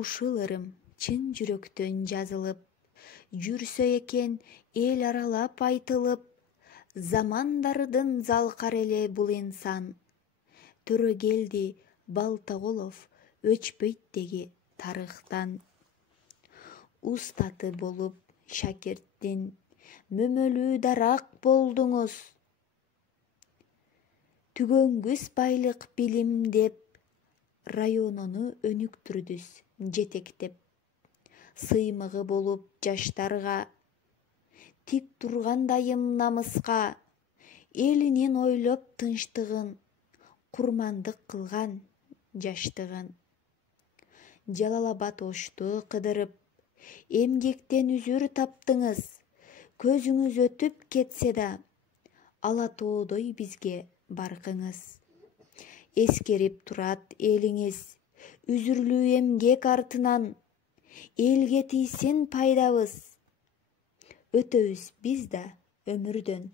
ушул ырым чын жүрөктөн жазылып, жүрсө экен эл аралап айтылып, замандардын залкар эле бул инсан. Төрөгелди Балтаголов өчпөйт деги тарыхтан. Устаты болуп шакирттин мөмөлүү дарак болдуңуз. Түгөнгүс байлык билим деп, районону өнүктүрдүс жетектеп. Сыймыгы болуп жаштарга, тик тургандайым намыска, элинин ойлоп тынчтыгын, курмандык кылган жаштыгын. Жалал-Абад Ошту кыдырып, эмгектен үзүр таптыңыз, көзүңүз өтүп кетсе да, ала тоодой бизге баркыңыз. Эскерип турат элиңиз, үзүрлүү эмгек артынан, элге тийсин пайдабыз. Өтөбүз биз да өмүрдөн.